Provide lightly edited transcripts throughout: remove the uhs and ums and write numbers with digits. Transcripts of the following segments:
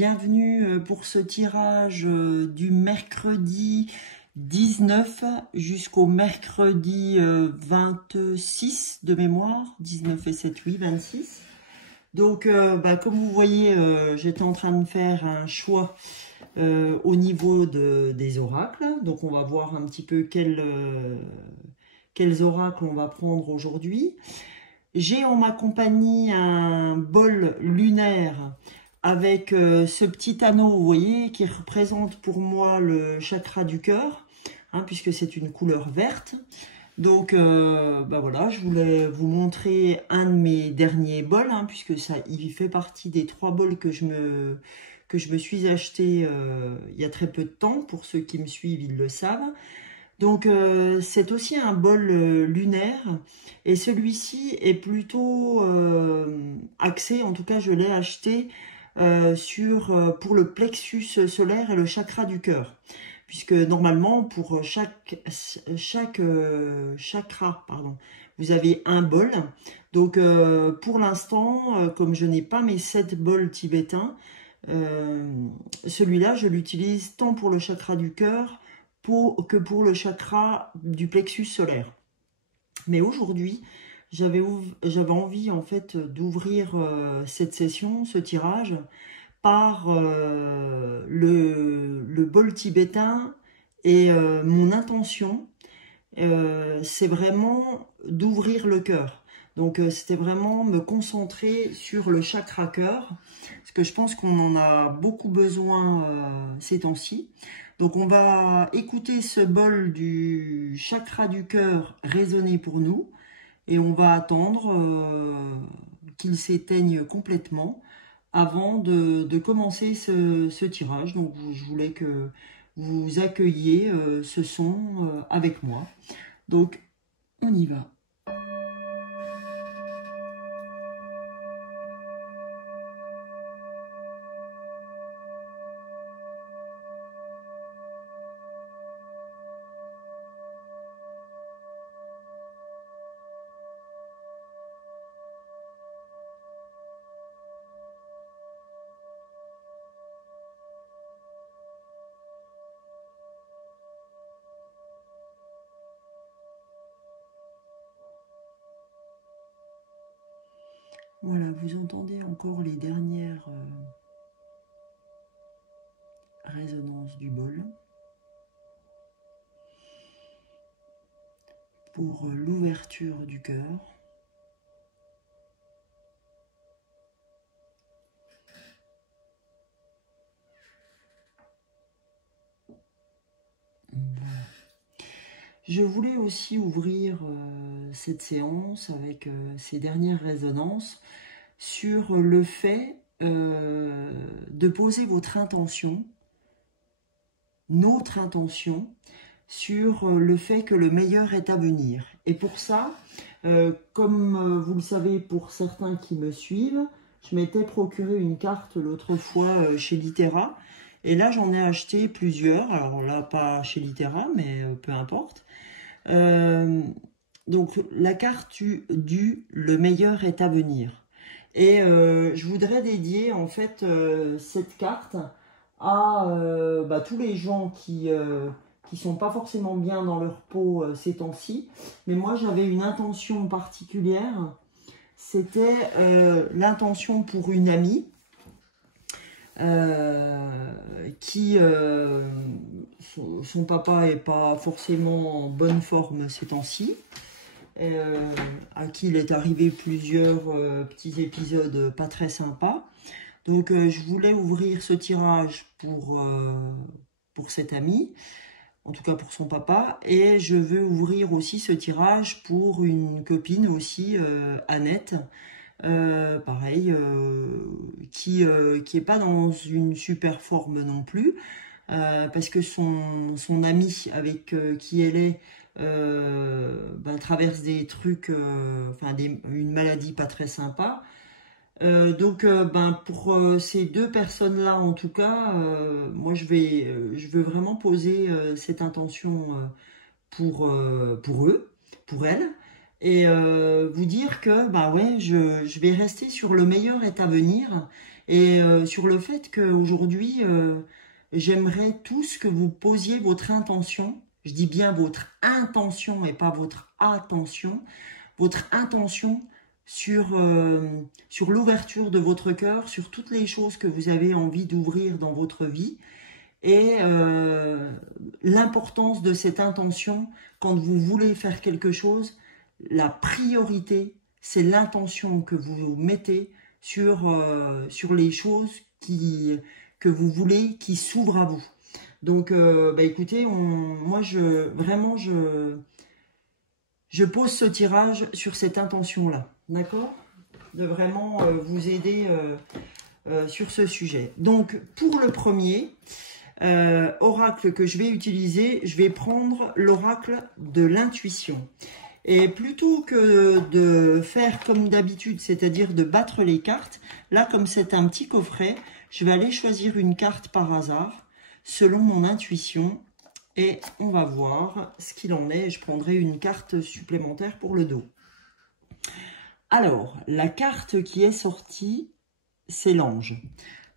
bienvenue pour ce tirage du mercredi 19 jusqu'au mercredi 26 de mémoire, 19 et 7, oui, 26. Donc, comme vous voyez, j'étais en train de faire un choix au niveau des oracles. Donc, on va voir un petit peu quels oracles on va prendre aujourd'hui. J'ai en ma compagnie un bol lunaire avec ce petit anneau, vous voyez, qui représente pour moi le chakra du cœur, hein, puisque c'est une couleur verte. Donc, voilà, je voulais vous montrer un de mes derniers bols, hein, puisque il fait partie des 3 bols que je me suis acheté il y a très peu de temps. Pour ceux qui me suivent, ils le savent. Donc, c'est aussi un bol lunaire, et celui-ci est plutôt axé, en tout cas je l'ai acheté pour le plexus solaire et le chakra du cœur. Puisque normalement, pour chaque chakra, vous avez un bol. Donc, pour l'instant, comme je n'ai pas mes 7 bols tibétains, celui-là, je l'utilise tant pour le chakra du cœur que pour le chakra du plexus solaire. Mais aujourd'hui, j'avais envie en fait d'ouvrir cette session, ce tirage, par le bol tibétain, et mon intention, c'est vraiment d'ouvrir le cœur. Donc c'était vraiment me concentrer sur le chakra cœur, parce que je pense qu'on en a beaucoup besoin ces temps-ci. Donc on va écouter ce bol du chakra du cœur résonner pour nous, et on va attendre qu'il s'éteigne complètement avant de commencer ce tirage. Donc je voulais que vous accueilliez ce son avec moi. Donc on y va. Voilà, vous entendez encore les dernières résonances du bol pour l'ouverture du cœur. Je voulais aussi ouvrir cette séance avec ces dernières résonances sur le fait de poser votre intention, notre intention, sur le fait que le meilleur est à venir. Et pour ça, comme vous le savez pour certains qui me suivent, je m'étais procuré une carte l'autre fois chez Litera. Et là, j'en ai acheté plusieurs. Alors là, pas chez Litera, mais peu importe. Donc, la carte du « Le meilleur est à venir ». Et je voudrais dédier, en fait, cette carte à tous les gens qui sont pas forcément bien dans leur peau ces temps-ci. Mais moi, j'avais une intention particulière. C'était l'intention pour une amie qui son papa est pas forcément en bonne forme ces temps-ci, à qui il est arrivé plusieurs petits épisodes pas très sympas. Donc je voulais ouvrir ce tirage pour cette amie, en tout cas pour son papa, et je veux ouvrir aussi ce tirage pour une copine aussi, Annette, pareil, qui est pas dans une super forme non plus, parce que son ami avec qui elle est traverse des trucs, une maladie pas très sympa. Donc pour ces 2 personnes-là, en tout cas, moi je veux vraiment poser cette intention pour eux, pour elles, et vous dire que ouais, je vais rester sur le meilleur est à venir, et sur le fait qu'aujourd'hui, j'aimerais tous que vous posiez votre intention. Je dis bien votre intention et pas votre attention. Votre intention sur l'ouverture de votre cœur, sur toutes les choses que vous avez envie d'ouvrir dans votre vie. Et l'importance de cette intention quand vous voulez faire quelque chose, la priorité, c'est l'intention que vous mettez sur les choses que vous voulez qui s'ouvrent à vous. Donc, écoutez, moi, je pose ce tirage sur cette intention-là, d'accord? De vraiment vous aider sur ce sujet. Donc, pour le premier oracle que je vais utiliser, je vais prendre l'oracle de l'intuition. Et plutôt que de faire comme d'habitude, c'est-à-dire de battre les cartes, là, comme c'est un petit coffret, je vais aller choisir une carte par hasard, selon mon intuition, et on va voir ce qu'il en est. Je prendrai une carte supplémentaire pour le dos. Alors, la carte qui est sortie, c'est l'ange.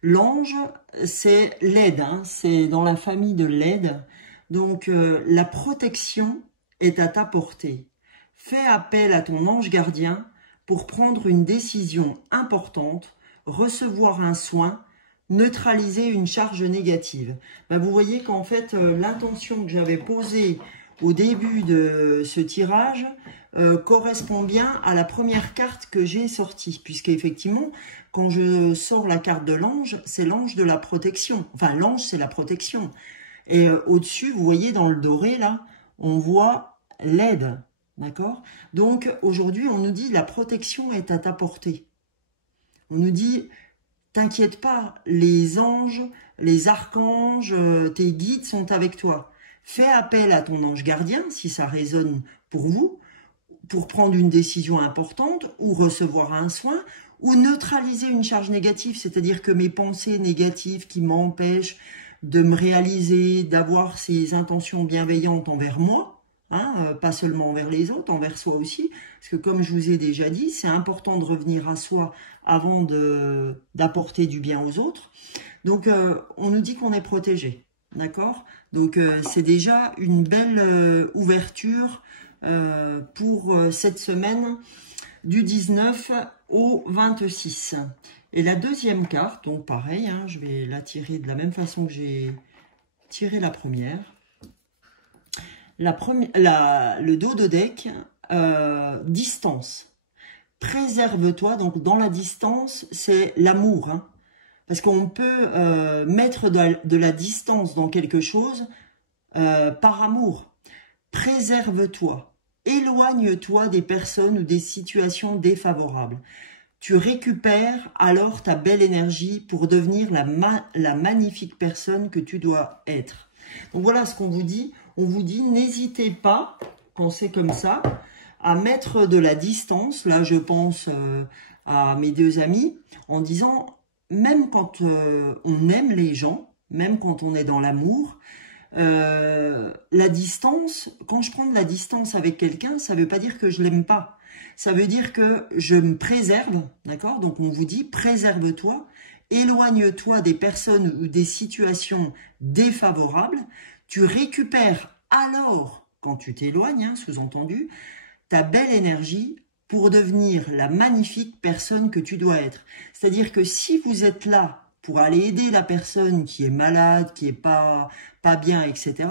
L'ange, c'est l'aide, hein, c'est dans la famille de l'aide. Donc, la protection est à ta portée. Fais appel à ton ange gardien pour prendre une décision importante, recevoir un soin, neutraliser une charge négative. Vous voyez qu'en fait, l'intention que j'avais posée au début de ce tirage correspond bien à la première carte que j'ai sortie, puisqu'effectivement, quand je sors la carte de l'ange, c'est l'ange de la protection. Enfin, l'ange, c'est la protection. Et au-dessus, vous voyez, dans le doré, là, on voit l'aide. D'accord? Donc, aujourd'hui, on nous dit la protection est à ta portée. On nous dit, t'inquiète pas, les anges, les archanges, tes guides sont avec toi. Fais appel à ton ange gardien, si ça résonne pour vous, pour prendre une décision importante, ou recevoir un soin, ou neutraliser une charge négative, c'est-à-dire que mes pensées négatives qui m'empêchent de me réaliser, d'avoir ces intentions bienveillantes envers moi, hein, pas seulement envers les autres, envers soi aussi, parce que comme je vous ai déjà dit, c'est important de revenir à soi avant d'apporter du bien aux autres. Donc, on nous dit qu'on est protégé, d'accord? Donc, c'est déjà une belle ouverture pour cette semaine du 19 au 26. Et la deuxième carte, donc pareil, hein, je vais la tirer de la même façon que j'ai tiré la première. Le dos de deck, distance. Préserve-toi, donc dans la distance, c'est l'amour. Hein, parce qu'on peut mettre de la distance dans quelque chose par amour. Préserve-toi. Éloigne-toi des personnes ou des situations défavorables. Tu récupères alors ta belle énergie pour devenir la magnifique personne que tu dois être. Donc voilà ce qu'on vous dit. On vous dit, n'hésitez pas, quand c'est comme ça, à mettre de la distance. Là, je pense à mes deux amis, en disant, même quand on aime les gens, même quand on est dans l'amour, la distance, quand je prends de la distance avec quelqu'un, ça ne veut pas dire que je ne l'aime pas. Ça veut dire que je me préserve, d'accord? Donc on vous dit, préserve-toi, éloigne-toi des personnes ou des situations défavorables. Tu récupères alors, quand tu t'éloignes, hein, sous-entendu, ta belle énergie pour devenir la magnifique personne que tu dois être. C'est-à-dire que si vous êtes là pour aller aider la personne qui est malade, qui n'est pas bien, etc.,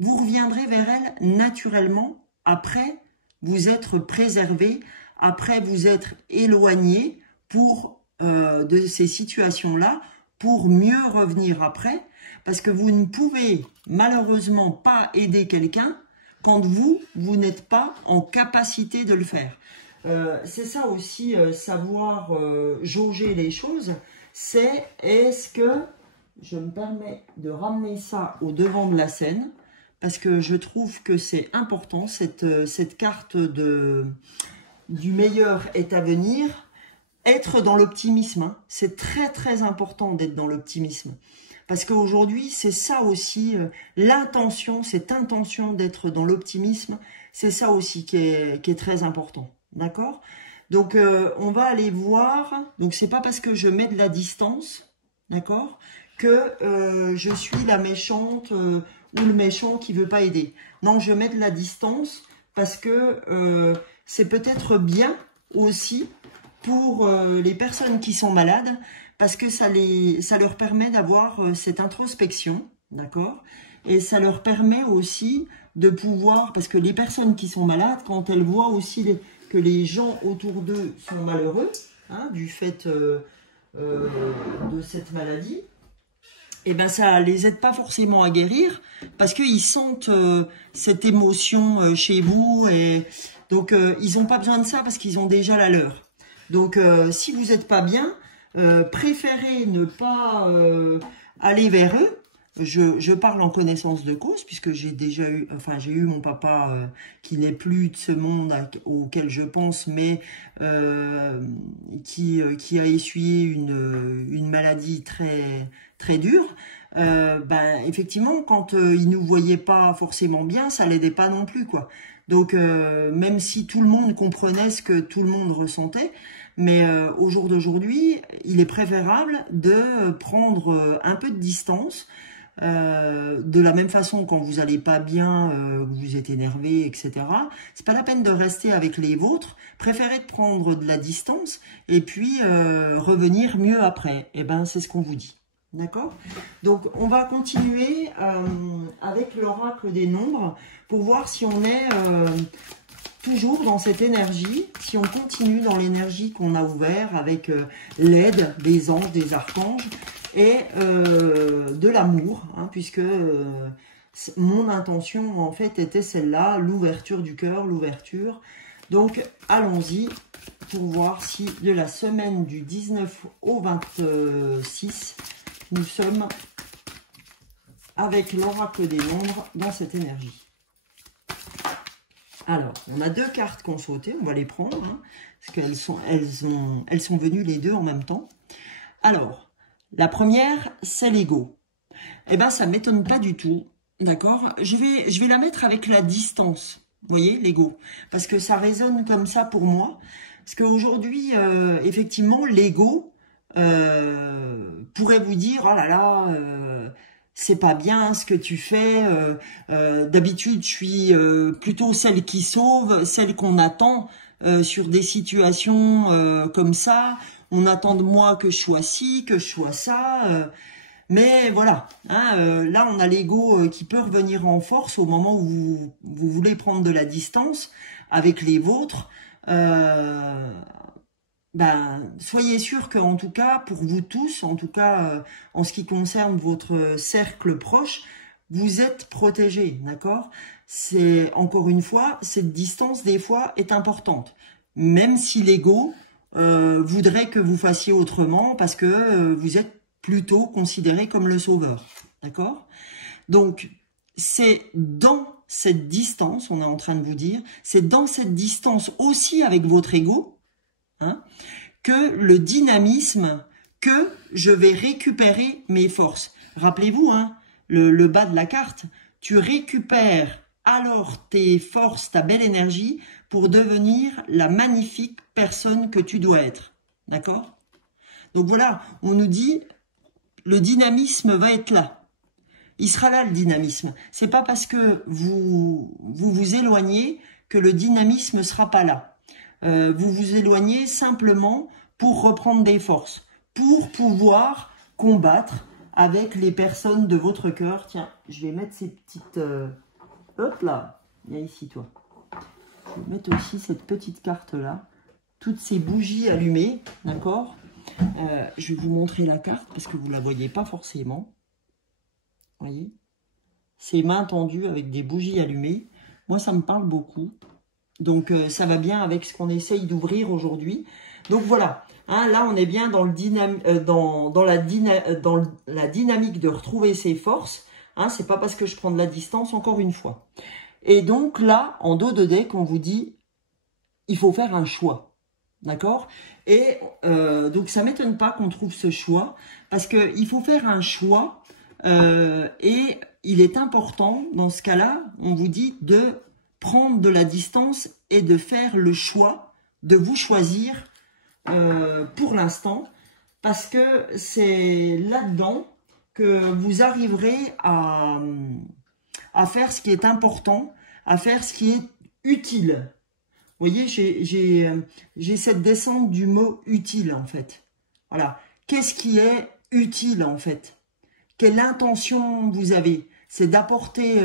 vous reviendrez vers elle naturellement après vous être préservé, après vous être éloigné de ces situations-là pour mieux revenir après, parce que vous ne pouvez malheureusement pas aider quelqu'un quand vous n'êtes pas en capacité de le faire. C'est ça aussi, savoir jauger les choses, c'est est-ce que, je me permets de ramener ça au devant de la scène, parce que je trouve que c'est important, cette carte du meilleur est à venir, être dans l'optimisme, hein. C'est très très important d'être dans l'optimisme. Parce qu'aujourd'hui, c'est ça aussi, l'intention, cette intention d'être dans l'optimisme, c'est ça aussi qui est très important. D'accord? Donc, on va aller voir. Donc, c'est pas parce que je mets de la distance, d'accord, que je suis la méchante ou le méchant qui veut pas aider. Non, je mets de la distance parce que c'est peut-être bien aussi pour les personnes qui sont malades, parce que ça leur permet d'avoir cette introspection, d'accord? Et ça leur permet aussi de pouvoir, parce que les personnes qui sont malades, quand elles voient aussi que les gens autour d'eux sont malheureux, hein, du fait de cette maladie, et ben ça les aide pas forcément à guérir, parce qu'ils sentent cette émotion chez vous, et donc ils n'ont pas besoin de ça parce qu'ils ont déjà la leur. Donc si vous n'êtes pas bien, préférez ne pas aller vers eux. Je parle en connaissance de cause, puisque j'ai déjà eu, enfin j'ai eu mon papa qui n'est plus de ce monde auquel je pense, mais qui a essuyé une maladie très dure. Effectivement, quand il nous voyait pas forcément bien, ça l'aidait pas non plus, quoi. Donc même si tout le monde comprenait ce que tout le monde ressentait, mais au jour d'aujourd'hui, il est préférable de prendre un peu de distance. De la même façon, quand vous allez pas bien, vous êtes énervé, etc. C'est pas la peine de rester avec les vôtres. Préférez de prendre de la distance et puis revenir mieux après. Et ben, c'est ce qu'on vous dit. D'accord? Donc, on va continuer avec l'oracle des nombres pour voir si on est toujours dans cette énergie, si on continue dans l'énergie qu'on a ouvert avec l'aide des anges, des archanges et de l'amour, hein, puisque mon intention en fait était celle-là, l'ouverture du cœur, l'ouverture. Donc allons-y pour voir si de la semaine du 19 au 26, nous sommes avec l'oracle des nombres dans cette énergie. Alors, on a deux cartes qu'on sautait, on va les prendre, hein, parce qu'elles sont venues les deux en même temps. Alors, la première, c'est l'ego. Eh bien, ça ne m'étonne pas du tout, d'accord? Je vais la mettre avec la distance, vous voyez, l'ego, parce que ça résonne comme ça pour moi. Parce qu'aujourd'hui, effectivement, l'ego pourrait vous dire, oh là là, c'est pas bien ce que tu fais. D'habitude, je suis plutôt celle qui sauve, celle qu'on attend sur des situations comme ça. On attend de moi que je sois ci, que je sois ça. Mais voilà, hein, là, on a l'ego qui peut revenir en force au moment où vous voulez prendre de la distance avec les vôtres. Soyez sûr qu'en tout cas, pour vous tous, en tout cas en ce qui concerne votre cercle proche, vous êtes protégés, d'accord? C'est, encore une fois, cette distance, des fois, est importante. Même si l'ego voudrait que vous fassiez autrement, parce que vous êtes plutôt considéré comme le sauveur, d'accord? Donc, c'est dans cette distance, on est en train de vous dire, c'est dans cette distance aussi avec votre ego, hein, que le dynamisme, que je vais récupérer mes forces. Rappelez-vous, hein, le bas de la carte, tu récupères alors tes forces, ta belle énergie pour devenir la magnifique personne que tu dois être. D'accord? Donc voilà, on nous dit, le dynamisme va être là. Il sera là, le dynamisme. C'est pas parce que vous éloignez que le dynamisme ne sera pas là. Vous vous éloignez simplement pour reprendre des forces, pour pouvoir combattre avec les personnes de votre cœur. Tiens, je vais mettre ces petites... hop là, viens ici toi. Je vais mettre aussi cette petite carte-là. Toutes ces bougies allumées, d'accord? Je vais vous montrer la carte parce que vous ne la voyez pas forcément. Vous voyez? C'est main tendue avec des bougies allumées. Moi, ça me parle beaucoup. Donc, ça va bien avec ce qu'on essaye d'ouvrir aujourd'hui. Donc, voilà. Hein, là, on est bien dans, dans la dynamique de retrouver ses forces. Hein, c'est pas parce que je prends de la distance, encore une fois. Et donc, là, en dos de deck, on vous dit, il faut faire un choix. D'accord? Et donc, ça ne m'étonne pas qu'on trouve ce choix. Parce qu'il faut faire un choix. Et il est important, dans ce cas-là, on vous dit de prendre de la distance et de faire le choix de vous choisir pour l'instant, parce que c'est là-dedans que vous arriverez à faire ce qui est important, à faire ce qui est utile. Vous voyez, j'ai cette descente du mot utile, en fait. Voilà. Qu'est-ce qui est utile, en fait? Quelle intention vous avez? C'est d'apporter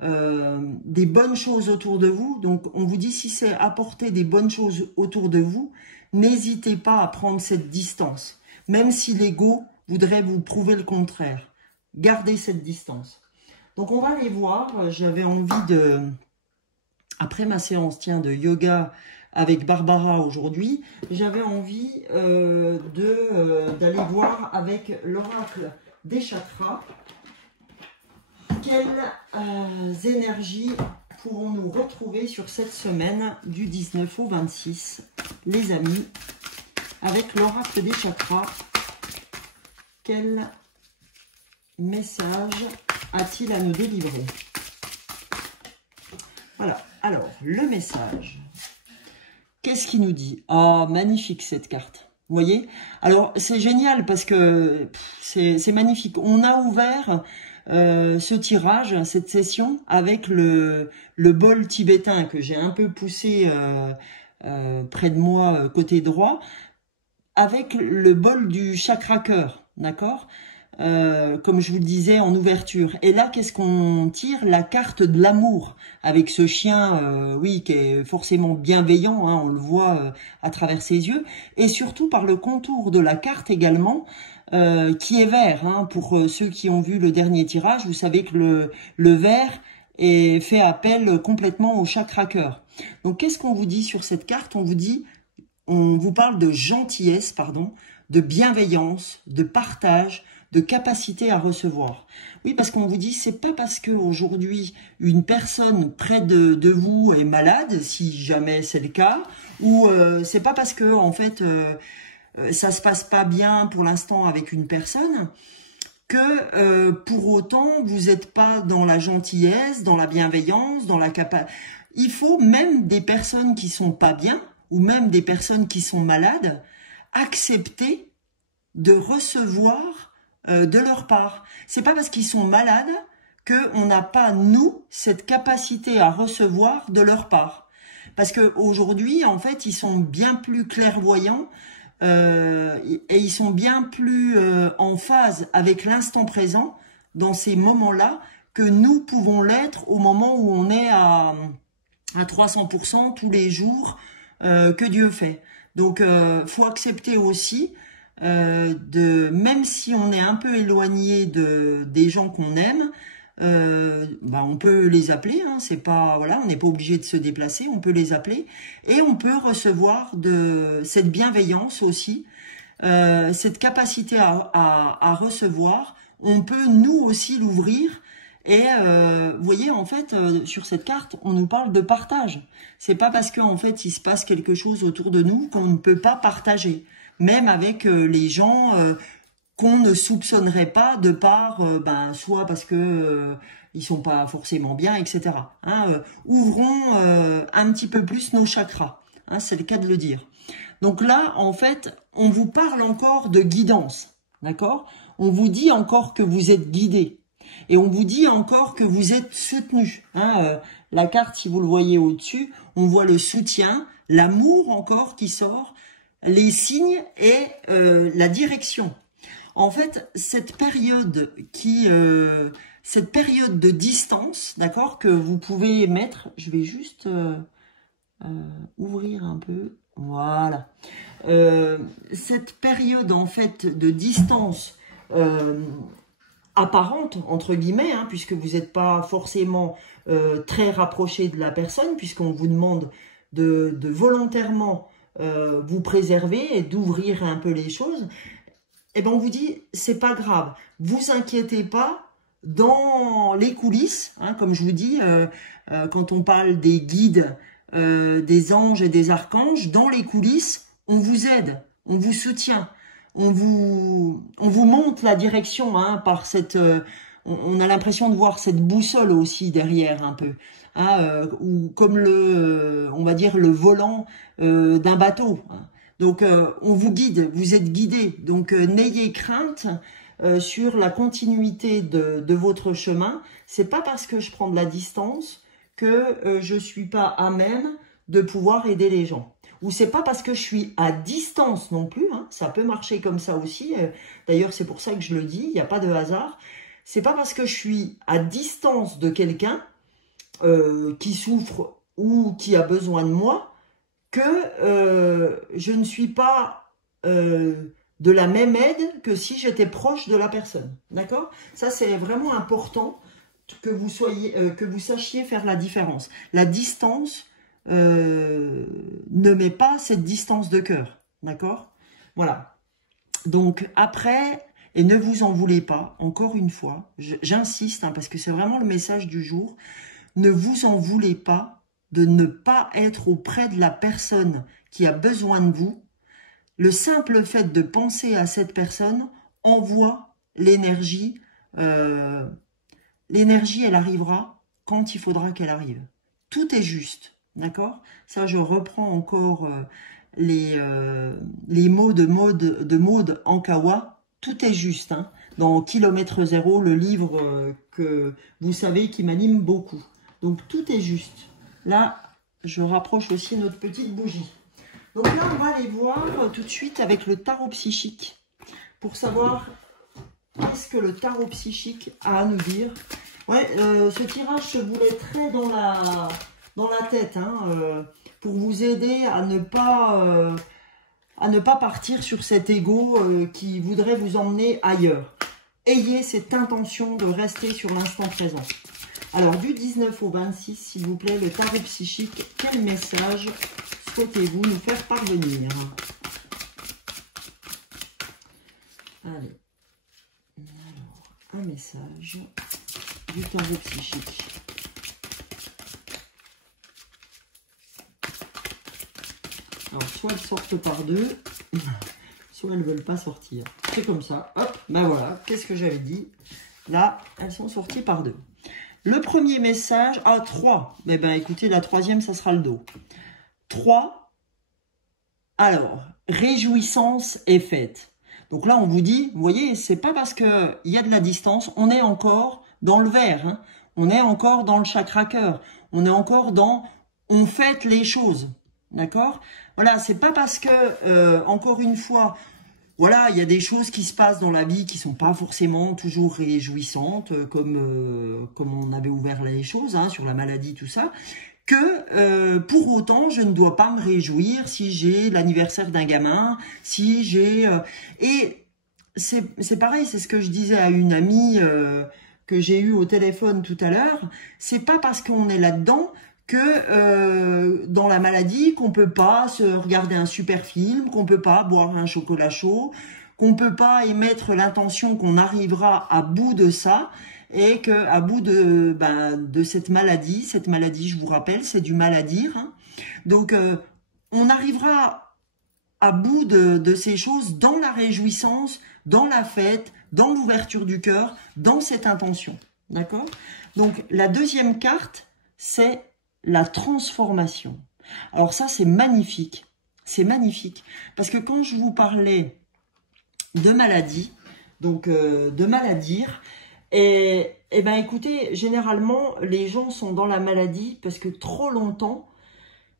des bonnes choses autour de vous. Donc, on vous dit, si c'est apporter des bonnes choses autour de vous, n'hésitez pas à prendre cette distance. Même si l'ego voudrait vous prouver le contraire. Gardez cette distance. Donc, on va aller voir. J'avais envie de... Après ma séance, tiens, de yoga avec Barbara aujourd'hui, j'avais envie d'aller voir avec l'oracle des chakras quelles énergies pourrons-nous retrouver sur cette semaine du 19 au 26, les amis, avec l'oracle des chakras. Quel message a-t-il à nous délivrer? Voilà, alors, le message. Qu'est-ce qu'il nous dit? Oh, magnifique cette carte. Vous voyez? Alors, c'est génial parce que c'est magnifique. On a ouvert ce tirage, cette session, avec le bol tibétain que j'ai un peu poussé près de moi, côté droit, avec le bol du chakra cœur, d'accord? Comme je vous le disais en ouverture. Et là, qu'est-ce qu'on tire? La carte de l'amour, avec ce chien, oui, qui est forcément bienveillant, hein, on le voit à travers ses yeux, et surtout par le contour de la carte également, qui est vert. Hein, pour ceux qui ont vu le dernier tirage, vous savez que le vert est fait appel complètement au chakra cœur. Donc, qu'est-ce qu'on vous dit sur cette carte? On vous parle de gentillesse, pardon, de bienveillance, de partage, de capacité à recevoir. Oui, parce qu'on vous dit, c'est pas parce que aujourd'hui une personne près de vous est malade, si jamais c'est le cas, ou c'est pas parce que en fait ça se passe pas bien pour l'instant avec une personne, que pour autant vous n'êtes pas dans la gentillesse, dans la bienveillance, dans la capacité. Il faut même des personnes qui sont pas bien, ou même des personnes qui sont malades, accepter de recevoir de leur part. C'est pas parce qu'ils sont malades qu'on n'a pas, nous, cette capacité à recevoir de leur part. Parce qu'aujourd'hui, en fait, ils sont bien plus clairvoyants et ils sont bien plus en phase avec l'instant présent dans ces moments-là que nous pouvons l'être au moment où on est à 300% tous les jours que Dieu fait. Donc, faut accepter aussi même si on est un peu éloigné des gens qu'on aime, on peut les appeler, hein, c'est pas, voilà, on n'est pas obligé de se déplacer, on peut les appeler et on peut recevoir de cette bienveillance aussi, cette capacité à recevoir. On peut nous aussi l'ouvrir. Et vous voyez, en fait, sur cette carte, on nous parle de partage. C'est pas parce qu'en fait, il se passe quelque chose autour de nous qu'on ne peut pas partager. Même avec les gens qu'on ne soupçonnerait pas de par, soit parce que ils sont pas forcément bien, etc. Hein, ouvrons un petit peu plus nos chakras. Hein, c'est le cas de le dire. Donc là, en fait, on vous parle encore de guidance. D'accord? On vous dit encore que vous êtes guidé. Et on vous dit encore que vous êtes soutenu. Hein, la carte, si vous le voyez au-dessus, on voit le soutien, l'amour encore qui sort, les signes et la direction. En fait, cette période de distance, d'accord, que vous pouvez mettre, je vais juste ouvrir un peu, voilà. Cette période en fait de distance apparente entre guillemets, hein, puisque vous n'êtes pas forcément très rapproché de la personne, puisqu'on vous demande de volontairement vous préserver et d'ouvrir un peu les choses, et ben on vous dit c'est pas grave, vous inquiétez pas, dans les coulisses, hein, comme je vous dis, quand on parle des guides, des anges et des archanges, dans les coulisses, on vous aide, on vous soutient, on vous montre la direction, hein, par cette on a l'impression de voir cette boussole aussi derrière un peu, hein, ou comme on va dire le volant d'un bateau. Donc on vous guide, vous êtes guidé. Donc n'ayez crainte sur la continuité de votre chemin. C'est pas parce que je prends de la distance que je suis pas à même de pouvoir aider les gens. Ou c'est pas parce que je suis à distance non plus, hein, ça peut marcher comme ça aussi. D'ailleurs, c'est pour ça que je le dis, il n'y a pas de hasard. C'est pas parce que je suis à distance de quelqu'un qui souffre ou qui a besoin de moi que je ne suis pas de la même aide que si j'étais proche de la personne. D'accord? Ça, c'est vraiment important que vous sachiez faire la différence. La distance ne met pas cette distance de cœur. D'accord? Voilà. Donc après, et ne vous en voulez pas, encore une fois, j'insiste, hein, parce que c'est vraiment le message du jour, ne vous en voulez pas de ne pas être auprès de la personne qui a besoin de vous. Le simple fait de penser à cette personne envoie l'énergie. L'énergie, elle arrivera quand il faudra qu'elle arrive. Tout est juste, d'accord? Ça, je reprends encore les mots de Maud Ankawa. Tout est juste, hein, dans Kilomètre Zéro, le livre que vous savez qui m'anime beaucoup. Donc, tout est juste. Là, je rapproche aussi notre petite bougie. Donc là, on va aller voir tout de suite avec le tarot psychique pour savoir qu'est-ce que le tarot psychique a à nous dire. Ouais, ce tirage se voulait très dans la tête, hein, pour vous aider à ne pas partir sur cet ego qui voudrait vous emmener ailleurs. Ayez cette intention de rester sur l'instant présent. Alors, du 19 au 26, s'il vous plaît, le tarot psychique, quel message souhaitez-vous nous faire parvenir? Allez. Alors, un message du tarot psychique. Alors, soit elles sortent par deux, soit elles ne veulent pas sortir. C'est comme ça. Hop, ben voilà, qu'est-ce que j'avais dit? Là, elles sont sorties par deux. Le premier message, 3. Eh bien, écoutez, la troisième, ça sera le dos. 3. Alors, réjouissance est faite. Donc là, on vous dit, vous voyez, c'est pas parce qu'il y a de la distance, on est encore dans le vert, hein, on est encore dans le chakra cœur, on est encore dans, on fête les choses, d'accord? Voilà, c'est pas parce que, encore une fois, voilà, il y a des choses qui se passent dans la vie qui sont pas forcément toujours réjouissantes, comme on avait ouvert les choses, hein, sur la maladie, tout ça, que pour autant, je ne dois pas me réjouir si j'ai l'anniversaire d'un gamin, si j'ai... et c'est pareil, c'est ce que je disais à une amie que j'ai eue au téléphone tout à l'heure, c'est pas parce qu'on est là-dedans que dans la maladie, qu'on peut pas se regarder un super film, qu'on peut pas boire un chocolat chaud, qu'on peut pas émettre l'intention qu'on arrivera à bout de ça, et que à bout de cette maladie, je vous rappelle, c'est du mal à dire, hein. Donc on arrivera à bout de ces choses dans la réjouissance, dans la fête, dans l'ouverture du cœur, dans cette intention, d'accord? Donc la deuxième carte, c'est la transformation. Alors ça, c'est magnifique. C'est magnifique. Parce que quand je vous parlais de maladie, donc de maladire, et ben écoutez, généralement, les gens sont dans la maladie parce que trop longtemps,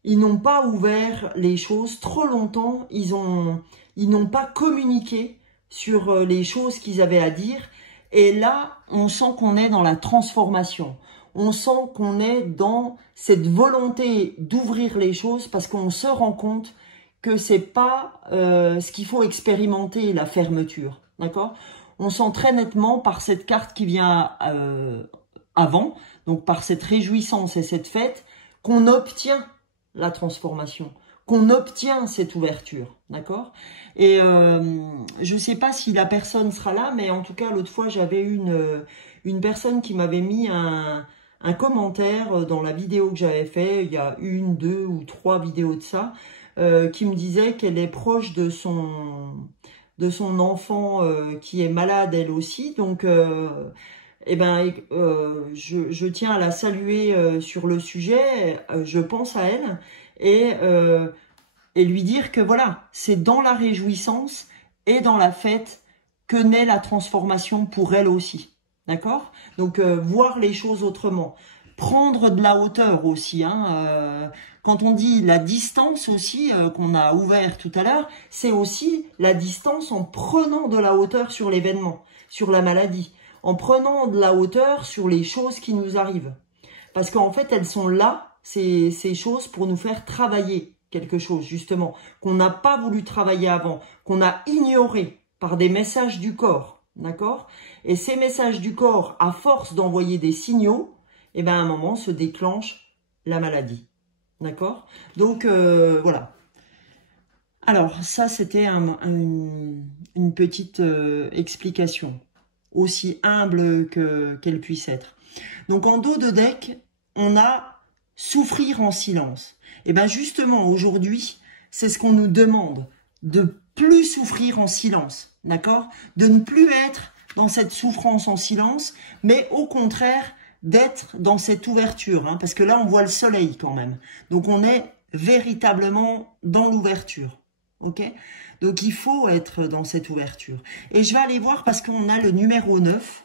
ils n'ont pas ouvert les choses. Trop longtemps, ils n'ont pas communiqué sur les choses qu'ils avaient à dire. Et là, on sent qu'on est dans la transformation. On sent qu'on est dans cette volonté d'ouvrir les choses parce qu'on se rend compte que c'est pas ce qu'il faut expérimenter, la fermeture, d'accord? On sent très nettement par cette carte qui vient avant, donc par cette réjouissance et cette fête, qu'on obtient la transformation, qu'on obtient cette ouverture, d'accord? Et je ne sais pas si la personne sera là, mais en tout cas, l'autre fois, j'avais une personne qui m'avait mis un commentaire dans la vidéo que j'avais fait, il y a 1, 2 ou 3 vidéos de ça, qui me disait qu'elle est proche de son enfant qui est malade elle aussi, donc eh ben, je tiens à la saluer sur le sujet, je pense à elle, et lui dire que voilà, c'est dans la réjouissance et dans la fête que naît la transformation pour elle aussi. D'accord? Donc, voir les choses autrement. Prendre de la hauteur aussi. Hein, quand on dit la distance aussi, qu'on a ouvert tout à l'heure, c'est aussi la distance en prenant de la hauteur sur l'événement, sur la maladie, en prenant de la hauteur sur les choses qui nous arrivent. Parce qu'en fait, elles sont là, ces choses, pour nous faire travailler quelque chose, justement, qu'on n'a pas voulu travailler avant, qu'on a ignoré par des messages du corps, d'accord? Et ces messages du corps, à force d'envoyer des signaux, eh ben, à un moment, se déclenche la maladie, d'accord? Donc, voilà. Alors, ça, c'était une petite explication, aussi humble qu'elle puisse être. Donc, en dos de deck, on a souffrir en silence. Et bien, justement, aujourd'hui, c'est ce qu'on nous demande, de plus souffrir en silence, d'accord? De ne plus être dans cette souffrance en silence, mais au contraire, d'être dans cette ouverture, hein, parce que là, on voit le soleil quand même. Donc, on est véritablement dans l'ouverture. Ok, donc il faut être dans cette ouverture. Et je vais aller voir parce qu'on a le numéro 9.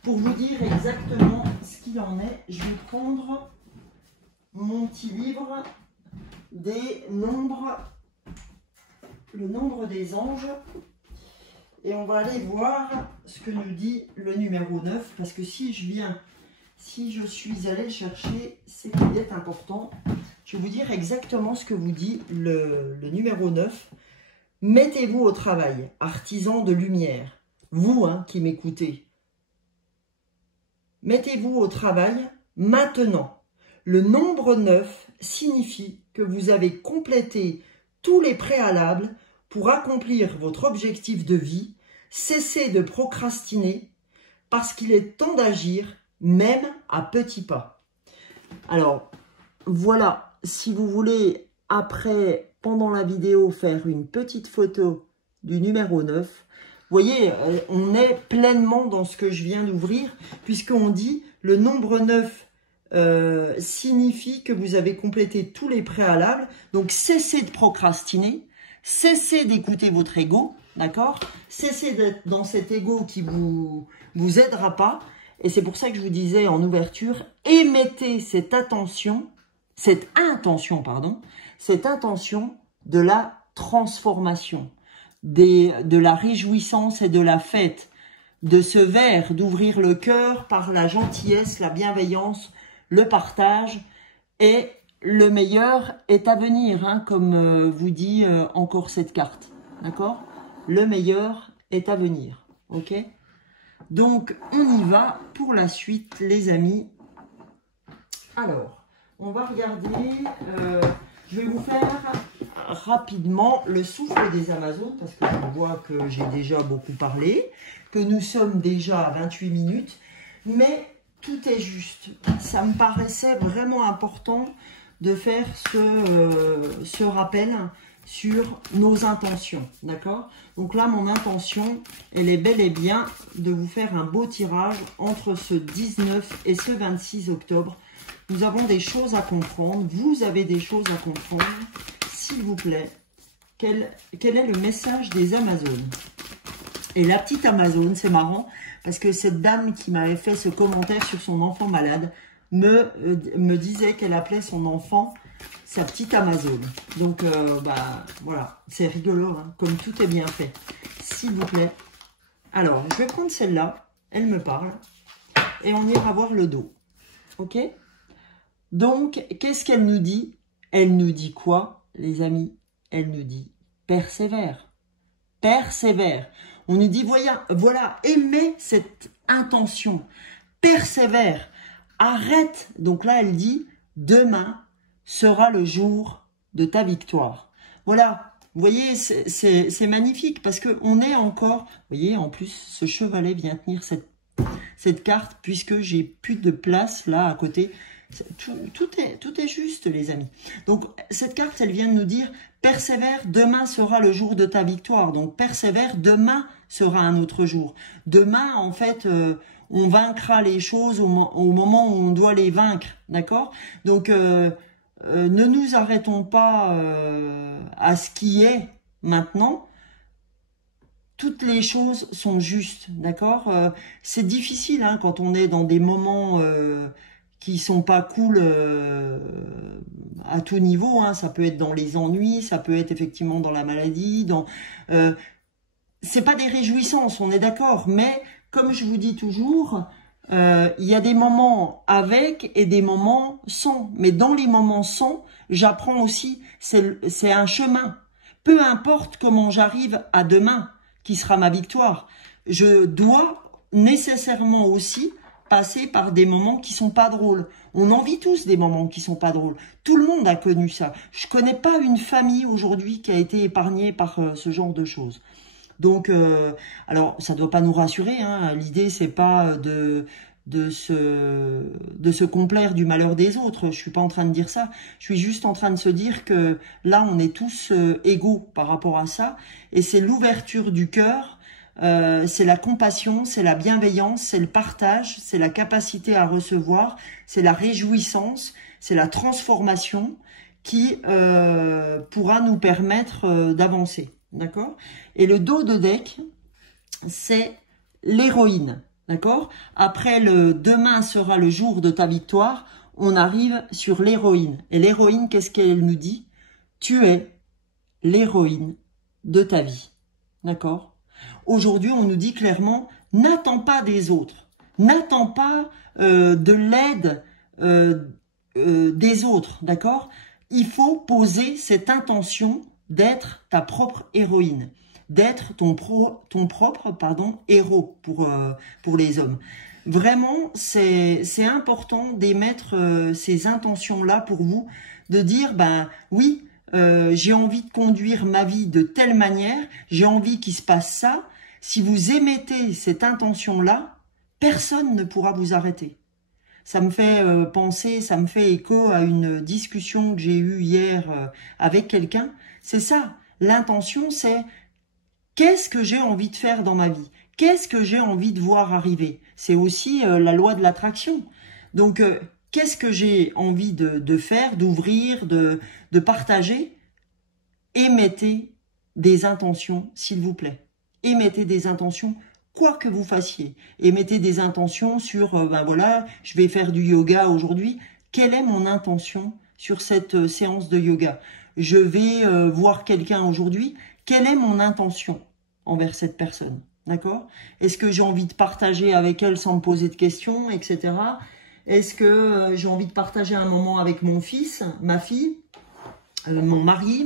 Pour vous dire exactement ce qu'il en est, je vais prendre mon petit livre des nombres, le nombre des anges. Et on va aller voir ce que nous dit le numéro 9. Parce que si je suis allée le chercher, c'est qu'il est important. Je vais vous dire exactement ce que vous dit le numéro 9. Mettez-vous au travail, artisans de lumière. Vous hein, qui m'écoutez. Mettez-vous au travail maintenant. Le nombre 9 signifie que vous avez complété tous les préalables pour accomplir votre objectif de vie. Cessez de procrastiner parce qu'il est temps d'agir, même à petits pas. Alors, voilà. Si vous voulez, après, pendant la vidéo, faire une petite photo du numéro 9, vous voyez, on est pleinement dans ce que je viens d'ouvrir, puisqu'on dit le nombre 9 signifie que vous avez complété tous les préalables. Donc, cessez de procrastiner, cessez d'écouter votre ego, d'accord? Cessez d'être dans cet ego qui vous aidera pas. Et c'est pour ça que je vous disais en ouverture, émettez cette intention de la transformation, de la réjouissance et de la fête, de ce verre, d'ouvrir le cœur par la gentillesse, la bienveillance, le partage, et le meilleur est à venir, hein, comme vous dit encore cette carte, d'accord? Le meilleur est à venir, ok? Donc, on y va pour la suite, les amis. Alors, on va regarder, je vais vous faire rapidement le souffle des Amazones, parce que je vois que j'ai déjà beaucoup parlé, que nous sommes déjà à 28 minutes, mais tout est juste. Ça me paraissait vraiment important de faire ce rappel sur nos intentions, d'accord? Donc là, mon intention, elle est bel et bien de vous faire un beau tirage entre ce 19 et ce 26 octobre. Nous avons des choses à comprendre, vous avez des choses à comprendre. S'il vous plaît, quel est le message des Amazones? Et la petite Amazone, c'est marrant, parce que cette dame qui m'avait fait ce commentaire sur son enfant malade me disait qu'elle appelait son enfant sa petite Amazone. Donc, voilà, c'est rigolo, hein, comme tout est bien fait. S'il vous plaît. Alors, je vais prendre celle-là, elle me parle, et on ira voir le dos. Ok? Donc, qu'est-ce qu'elle nous dit? Elle nous dit quoi, les amis? Elle nous dit persévère. Persévère. On nous dit, voilà, aimez cette intention. Persévère. Arrête. Donc là, elle dit, demain sera le jour de ta victoire. Voilà. Vous voyez, c'est magnifique parce qu'on est encore... Vous voyez, en plus, ce chevalet vient tenir cette carte puisque j'ai plus de place là à côté. Tout est juste, les amis. Donc, cette carte, elle vient de nous dire, persévère, demain sera le jour de ta victoire. Donc, persévère, demain sera un autre jour. Demain, en fait, On vaincra les choses au moment où on doit les vaincre, d'accord? Donc, ne nous arrêtons pas à ce qui est maintenant. Toutes les choses sont justes, d'accord? C'est difficile hein, quand on est dans des moments qui sont pas cool à tout niveau. Hein. Ça peut être dans les ennuis, ça peut être effectivement dans la maladie. C'est pas des réjouissances, on est d'accord. Mais comme je vous dis toujours, il y a des moments avec et des moments sans. Mais dans les moments sans, j'apprends aussi, c'est un chemin. Peu importe comment j'arrive à demain, qui sera ma victoire. Je dois nécessairement aussi passer par des moments qui sont pas drôles. On en vit tous des moments qui sont pas drôles. Tout le monde a connu ça. Je connais pas une famille aujourd'hui qui a été épargnée par ce genre de choses. Donc, alors ça doit pas nous rassurer. Hein. L'idée c'est pas de se complaire du malheur des autres. Je suis pas en train de dire ça. Je suis juste en train de se dire que là, on est tous égaux par rapport à ça. Et c'est l'ouverture du cœur, c'est la compassion, c'est la bienveillance, c'est le partage, c'est la capacité à recevoir, c'est la réjouissance, c'est la transformation qui pourra nous permettre d'avancer. D'accord? Et le dos de deck, c'est l'héroïne. D'accord? Après le demain sera le jour de ta victoire, on arrive sur l'héroïne. Et l'héroïne, qu'est-ce qu'elle nous dit? Tu es l'héroïne de ta vie. D'accord? Aujourd'hui, on nous dit clairement, n'attends pas des autres. N'attends pas de l'aide des autres. D'accord? Il faut poser cette intention d'être ta propre héroïne. D'être ton propre héros pour les hommes. Vraiment, c'est important d'émettre ces intentions-là pour vous, de dire, ben oui, j'ai envie de conduire ma vie de telle manière, j'ai envie qu'il se passe ça. Si vous émettez cette intention-là, personne ne pourra vous arrêter. Ça me fait penser, ça me fait écho à une discussion que j'ai eue hier avec quelqu'un. C'est ça, l'intention, c'est qu'est-ce que j'ai envie de faire dans ma vie? Qu'est-ce que j'ai envie de voir arriver? C'est aussi la loi de l'attraction. Donc, qu'est-ce que j'ai envie de faire, d'ouvrir, de partager? Émettez des intentions, s'il vous plaît. Émettez des intentions, quoi que vous fassiez. Émettez des intentions sur, ben voilà, je vais faire du yoga aujourd'hui. Quelle est mon intention sur cette séance de yoga? Je vais voir quelqu'un aujourd'hui. Quelle est mon intention envers cette personne? D'accord? Est-ce que j'ai envie de partager avec elle sans me poser de questions, etc. Est-ce que j'ai envie de partager un moment avec mon fils, ma fille, mon mari,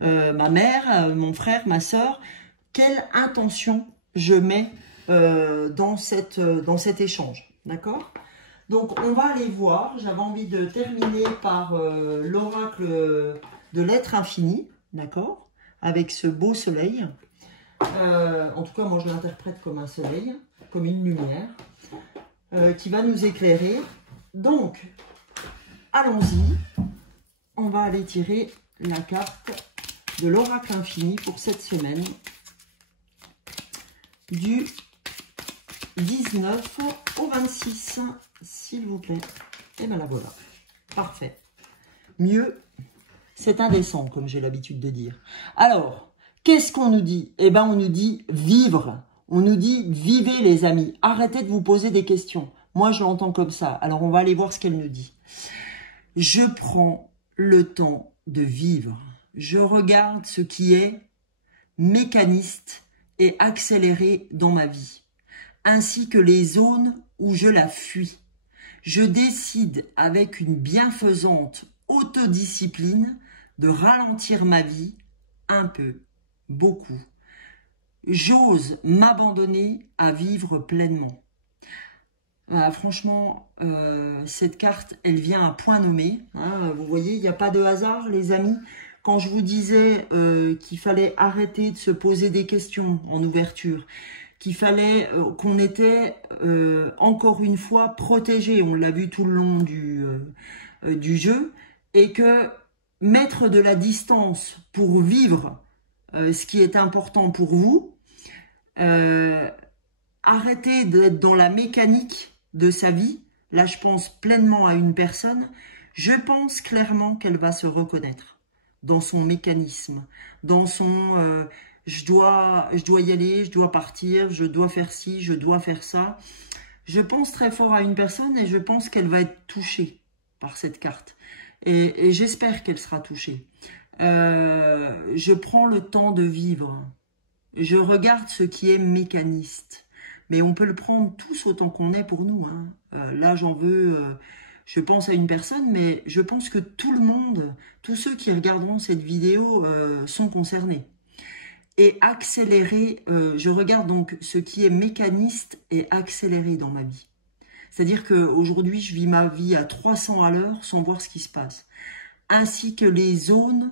ma mère, mon frère, ma sœur? Quelle intention je mets dans cet échange? D'accord? Donc, on va aller voir. J'avais envie de terminer par l'oracle de l'être infini. D'accord? Avec ce beau soleil. En tout cas, moi, je l'interprète comme un soleil, comme une lumière, qui va nous éclairer. Donc, allons-y. On va aller tirer la carte de l'oracle infini pour cette semaine, du 19 au 26, s'il vous plaît. Et bien la voilà. Parfait. Mieux, c'est indécent, comme j'ai l'habitude de dire. Alors, qu'est-ce qu'on nous dit? Eh bien, on nous dit vivre. On nous dit vivez, les amis. Arrêtez de vous poser des questions. Moi, je l'entends comme ça. Alors, on va aller voir ce qu'elle nous dit. Je prends le temps de vivre. Je regarde ce qui est mécaniste et accéléré dans ma vie, ainsi que les zones où je la fuis. Je décide avec une bienfaisante autodiscipline de ralentir ma vie un peu, beaucoup. J'ose m'abandonner à vivre pleinement. Franchement, cette carte, elle vient à point nommé. Hein, vous voyez, il n'y a pas de hasard, les amis. Quand je vous disais qu'il fallait arrêter de se poser des questions en ouverture, qu'il fallait qu'on était encore une fois protégé, on l'a vu tout le long du jeu, et que mettre de la distance pour vivre ce qui est important pour vous, arrêter d'être dans la mécanique de sa vie. Là, je pense pleinement à une personne. Je pense clairement qu'elle va se reconnaître dans son mécanisme, dans son je dois y aller, je dois partir, je dois faire ci, je dois faire ça. Je pense très fort à une personne et je pense qu'elle va être touchée par cette carte. Et j'espère qu'elle sera touchée. Je prends le temps de vivre. Je regarde ce qui est mécaniste. Mais on peut le prendre tous autant qu'on est pour nous. Hein. Là, j'en veux... je pense à une personne, mais je pense que tout le monde, tous ceux qui regarderont cette vidéo sont concernés. Et accélérer, je regarde donc ce qui est mécaniste et accéléré dans ma vie. C'est-à-dire qu'aujourd'hui, je vis ma vie à 300 à l'heure sans voir ce qui se passe. Ainsi que les zones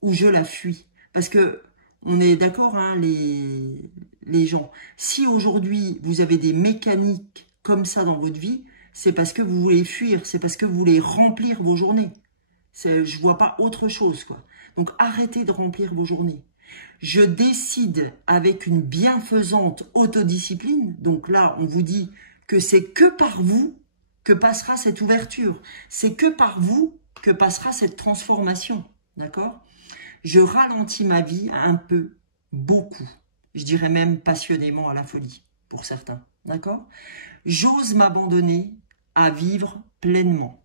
où je la fuis. Parce que, on est d'accord, hein, les gens. Si aujourd'hui, vous avez des mécaniques comme ça dans votre vie, c'est parce que vous voulez fuir, c'est parce que vous voulez remplir vos journées. Je vois pas autre chose, quoi. Donc, arrêtez de remplir vos journées. Je décide avec une bienfaisante autodiscipline. Donc là, on vous dit que c'est que par vous que passera cette ouverture. C'est que par vous que passera cette transformation. D'accord ? Je ralentis ma vie un peu, beaucoup. Je dirais même passionnément à la folie, pour certains. D'accord ? J'ose m'abandonner à vivre pleinement.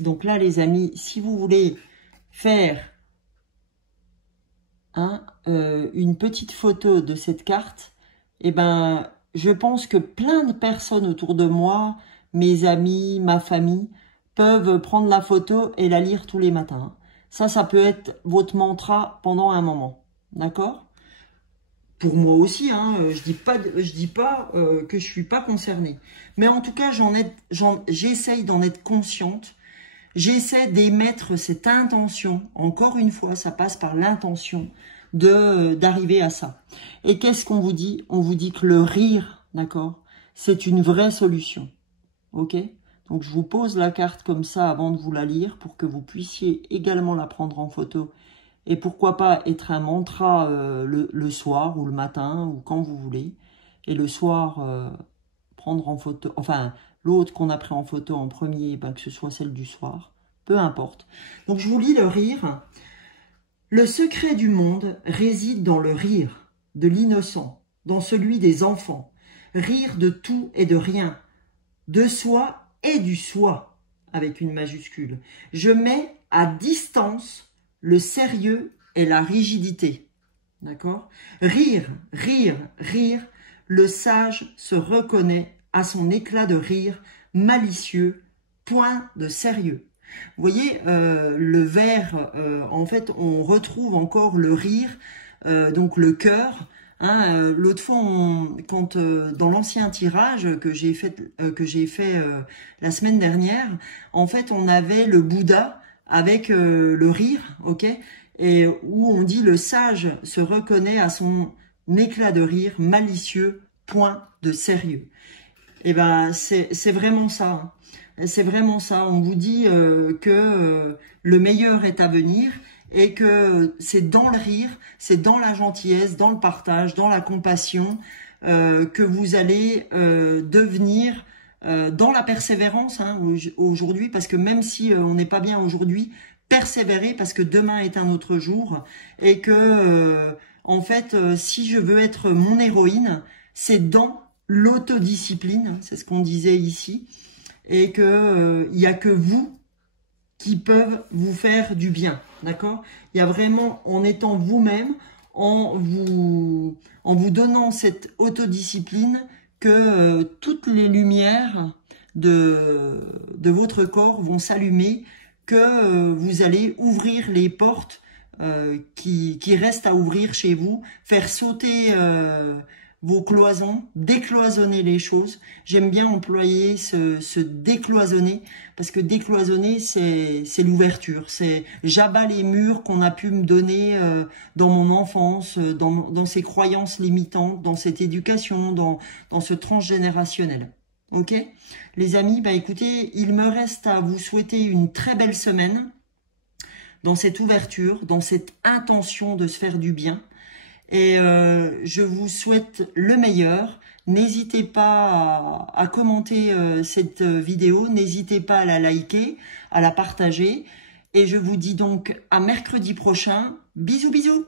Donc là, les amis, si vous voulez faire une petite photo de cette carte, eh ben, je pense que plein de personnes autour de moi, mes amis, ma famille, peuvent prendre la photo et la lire tous les matins. Ça peut être votre mantra pendant un moment. D'accord ? Pour moi aussi, hein, je dis pas que je suis pas concernée. Mais en tout cas, j'essaye d'en être consciente. J'essaie d'émettre cette intention. Encore une fois, ça passe par l'intention d'arriver à ça. Et qu'est-ce qu'on vous dit? On vous dit que le rire, d'accord, c'est une vraie solution. Ok? Donc, je vous pose la carte comme ça avant de vous la lire pour que vous puissiez également la prendre en photo. Et pourquoi pas être un mantra le soir ou le matin ou quand vous voulez. Et le soir, prendre en photo, enfin, l'autre qu'on a pris en photo en premier, que ce soit celle du soir. Peu importe. Donc, je vous lis le rire. Le secret du monde réside dans le rire de l'innocent, dans celui des enfants. Rire de tout et de rien, de soi et du soi, avec une majuscule. Je mets à distance le sérieux et la rigidité. D'accord ? Rire, rire, rire, le sage se reconnaît à son éclat de rire malicieux, point de sérieux. Vous voyez, le vert, en fait, on retrouve encore le rire, donc le cœur. Hein, l'autre fois, dans l'ancien tirage que j'ai fait la semaine dernière, en fait, on avait le Bouddha avec le rire, ok, et où on dit le sage se reconnaît à son éclat de rire malicieux, point de sérieux. Et ben, c'est vraiment ça. Hein. C'est vraiment ça. On vous dit que le meilleur est à venir et que c'est dans le rire, c'est dans la gentillesse, dans le partage, dans la compassion que vous allez devenir dans la persévérance hein, aujourd'hui. Parce que même si on n'est pas bien aujourd'hui, persévérer parce que demain est un autre jour. Et que, en fait, si je veux être mon héroïne, c'est dans l'autodiscipline, c'est ce qu'on disait ici. Et que il y a que vous qui peuvent vous faire du bien, d'accord? Il y a vraiment, en étant vous-même, en vous donnant cette autodiscipline, que toutes les lumières de votre corps vont s'allumer, que vous allez ouvrir les portes qui restent à ouvrir chez vous, faire sauter vos cloisons, décloisonner les choses. J'aime bien employer ce décloisonner, parce que décloisonner, c'est l'ouverture. C'est j'abats les murs qu'on a pu me donner dans mon enfance, dans ces croyances limitantes, dans cette éducation, dans ce transgénérationnel. Ok, les amis, bah écoutez, il me reste à vous souhaiter une très belle semaine dans cette ouverture, dans cette intention de se faire du bien. Et je vous souhaite le meilleur. N'hésitez pas à commenter cette vidéo, n'hésitez pas à la liker, à la partager. Et je vous dis donc à mercredi prochain. Bisous bisous.